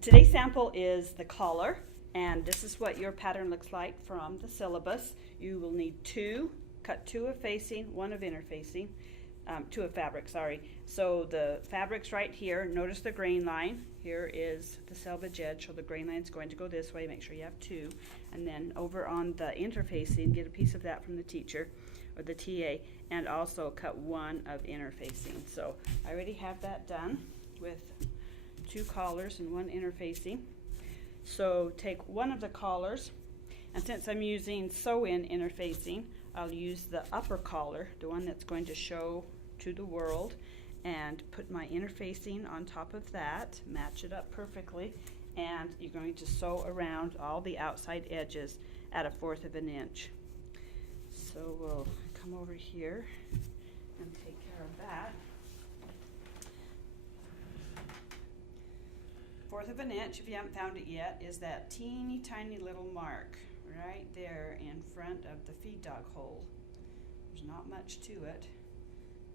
Today's sample is the collar, and this is what your pattern looks like from the syllabus. You will need cut two of facing, one of interfacing, two of fabric, sorry. So the fabric's right here. Notice the grain line. Here is the selvage edge, so the grain line's going to go this way. Make sure you have two. And then over on the interfacing, get a piece of that from the teacher or the TA, and also cut one of interfacing. So I already have that done with two collars and one interfacing. So take one of the collars, and since I'm using sew-in interfacing, I'll use the upper collar, the one that's going to show to the world, and put my interfacing on top of that, match it up perfectly, and you're going to sew around all the outside edges at 1/4 of an inch. So we'll come over here and take care of that. 1/4 of an inch, if you haven't found it yet, is that teeny tiny little mark right there in front of the feed dog hole. There's not much to it.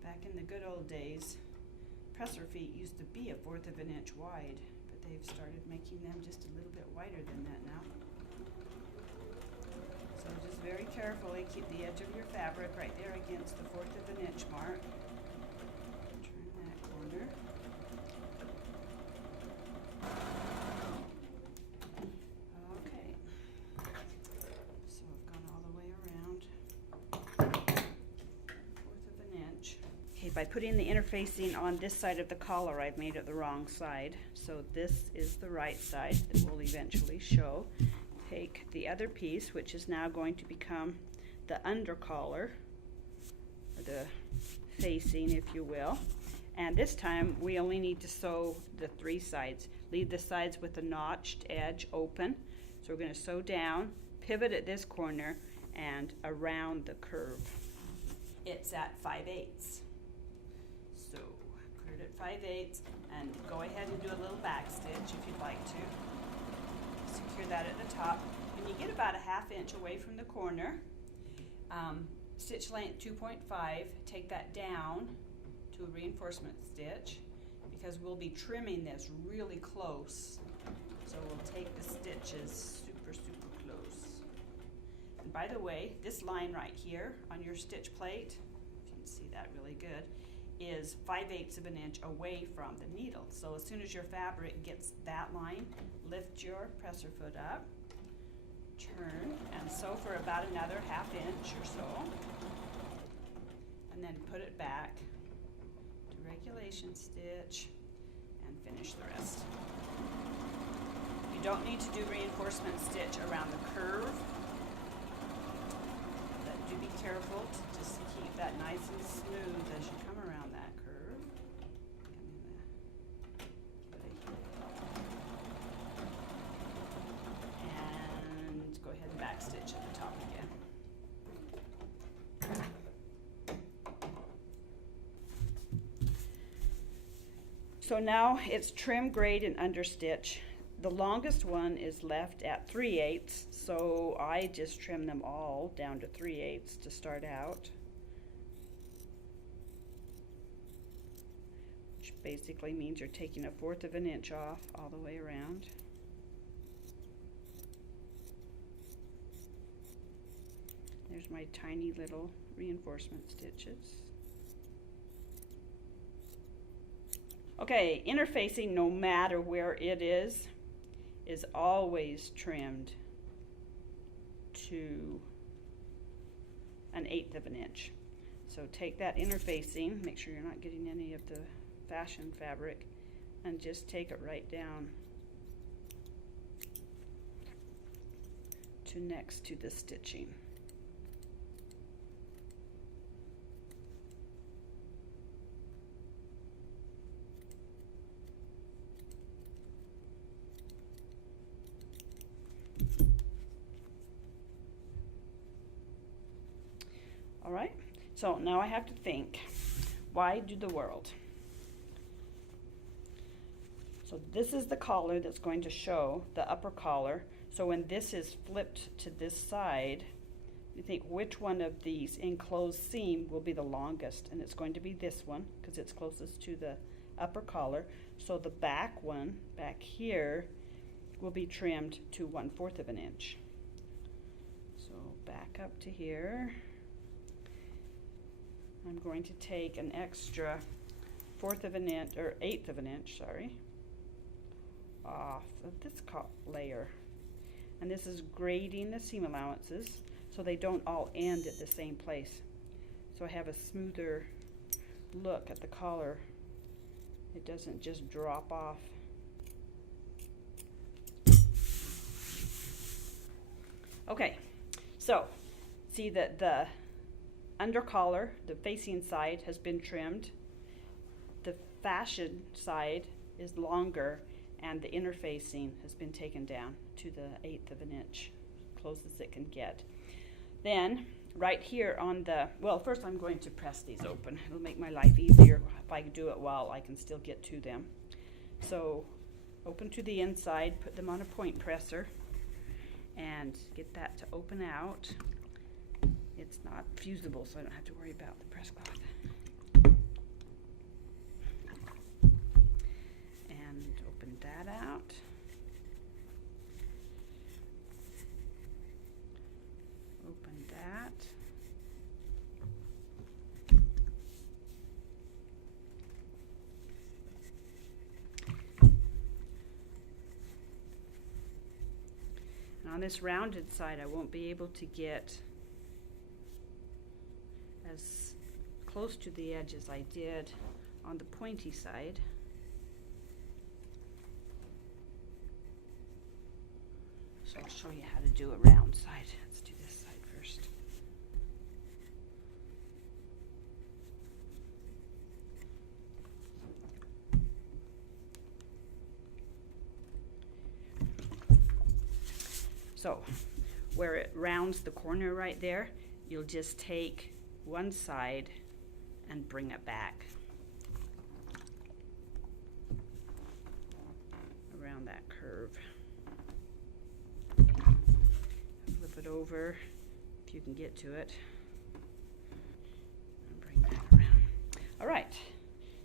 Back in the good old days, presser feet used to be 1/4 of an inch wide, but they've started making them just a little bit wider than that now. So just very carefully keep the edge of your fabric right there against the 1/4 of an inch mark. Turn that corner. Okay, so I've gone all the way around 1/4 of an inch. Okay, by putting the interfacing on this side of the collar, I've made it the wrong side. So this is the right side that will eventually show. Take the other piece, which is now going to become the under collar, or the facing, if you will. And this time we only need to sew the 3 sides. Leave the sides with the notched edge open. So we're going to sew down, pivot at this corner, and around the curve. It's at 5/8. So put it at 5/8 and go ahead and do a little back stitch if you'd like to. Secure that at the top. When you get about 1/2 inch away from the corner, stitch length 2.5, take that down to a reinforcement stitch, because we'll be trimming this really close. So we'll take the stitches super close. And by the way, this line right here on your stitch plate, if you can see that really good, is 5/8 of an inch away from the needle. So as soon as your fabric gets that line, lift your presser foot up, turn, and sew for about another 1/2 inch or so, and then put it back to regulation stitch and finish the rest. You don't need to do reinforcement stitch around the curve, but do be careful to just keep that nice and smooth as you come around that curve. And go ahead and back stitch at the top again. So now it's trim, grade, and understitch. The longest one is left at 3/8, so I just trim them all down to 3/8 to start out, which basically means you're taking 1/4 of an inch off all the way around. There's my tiny little reinforcement stitches. Okay, interfacing, no matter where it is always trimmed to 1/8 of an inch. So take that interfacing, make sure you're not getting any of the fashion fabric, and just take it right down to next to the stitching. All right, so now I have to think, why do the world? So this is the collar that's going to show, the upper collar. So when this is flipped to this side, you think which one of these enclosed seam will be the longest, and it's going to be this one because it's closest to the upper collar. So the back one, back here, will be trimmed to 1/4 of an inch. So back up to here. I'm going to take an extra 1/4 of an inch, or 1/8 of an inch, sorry, off of this layer. And this is grading the seam allowances so they don't all end at the same place. So I have a smoother look at the collar. It doesn't just drop off. Okay, so see that the under collar, the facing side, has been trimmed. The fashion side is longer, and the interfacing has been taken down to the 1/8 of an inch, close as it can get. Then right here on the, well, first I'm going to press these open. It'll make my life easier if I do it while I can still get to them. So open to the inside, put them on a point presser, and get that to open out. It's not fusible, so I don't have to worry about the press cloth. And open that out. Open that. And on this rounded side, I won't be able to get as close to the edge as I did on the pointy side. So I'll show you how to do a round side. Let's do this side first. So where it rounds the corner right there, you'll just take one side and bring it back around that curve. Flip it over if you can get to it, and bring that around. All right,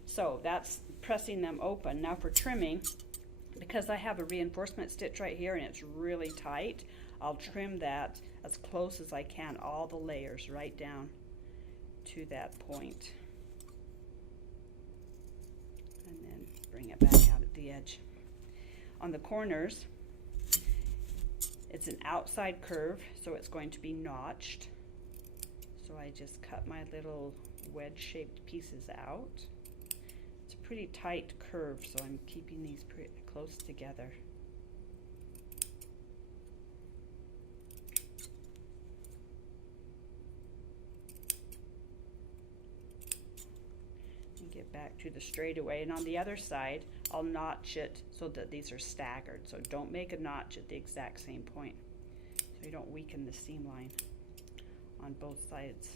so that's pressing them open. Now for trimming, because I have a reinforcement stitch right here and it's really tight, I'll trim that as close as I can, all the layers right down to that point, and then bring it back out at the edge. On the corners, it's an outside curve, so it's going to be notched. So I just cut my little wedge-shaped pieces out. It's a pretty tight curve, so I'm keeping these pretty close together. Get back to the straightaway, and on the other side I'll notch it so that these are staggered. So don't make a notch at the exact same point so you don't weaken the seam line on both sides.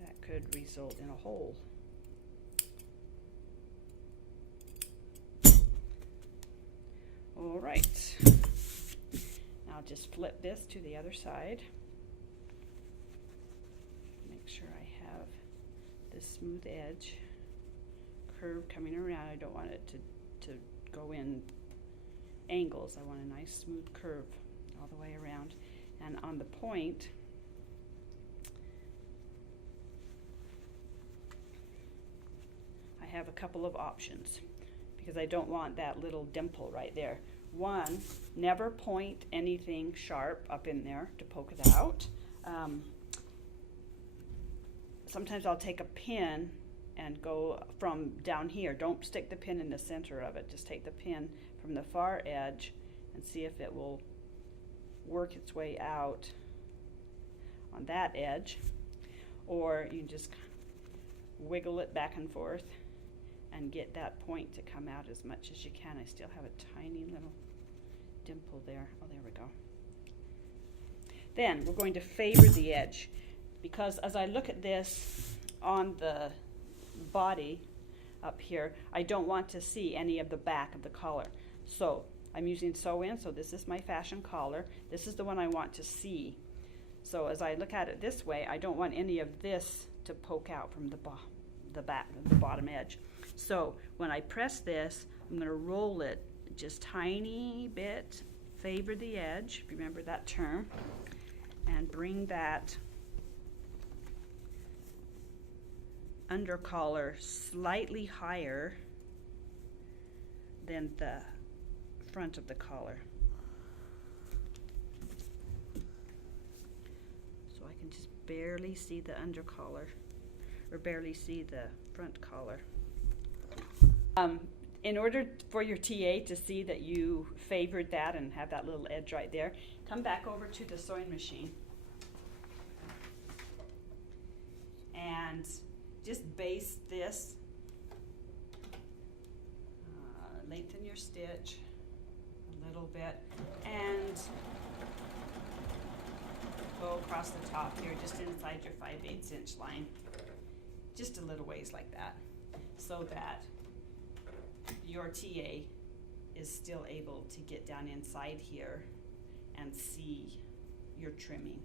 That could result in a hole. All right, now just flip this to the other side. Make sure I have this smooth edge curve coming around. I don't want it to go in angles. I want a nice smooth curve all the way around. And on the point, I have a couple of options because I don't want that little dimple right there. One, never point anything sharp up in there to poke it out. Sometimes I'll take a pin and go from down here. Don't stick the pin in the center of it. Just take the pin from the far edge and see if it will work its way out on that edge. Or you can just wiggle it back and forth and get that point to come out as much as you can. I still have a tiny little dimple there. Oh, there we go. Then we're going to favor the edge, because as I look at this on the body up here, I don't want to see any of the back of the collar. So I'm using sew-in, so this is my fashion collar. This is the one I want to see. So as I look at it this way, I don't want any of this to poke out from the the bottom edge. So when I press this, I'm going to roll it just tiny bit, favor the edge, remember that term, and bring that under collar slightly higher than the front of the collar. So I can just barely see the under collar, or barely see the front collar. In order for your TA to see that you favored that and have that little edge right there, come back over to the sewing machine and just baste this, lengthen your stitch a little bit, and go across the top here just inside your 5/8 inch line, just a little ways like that, so that your TA is still able to get down inside here and see your trimming.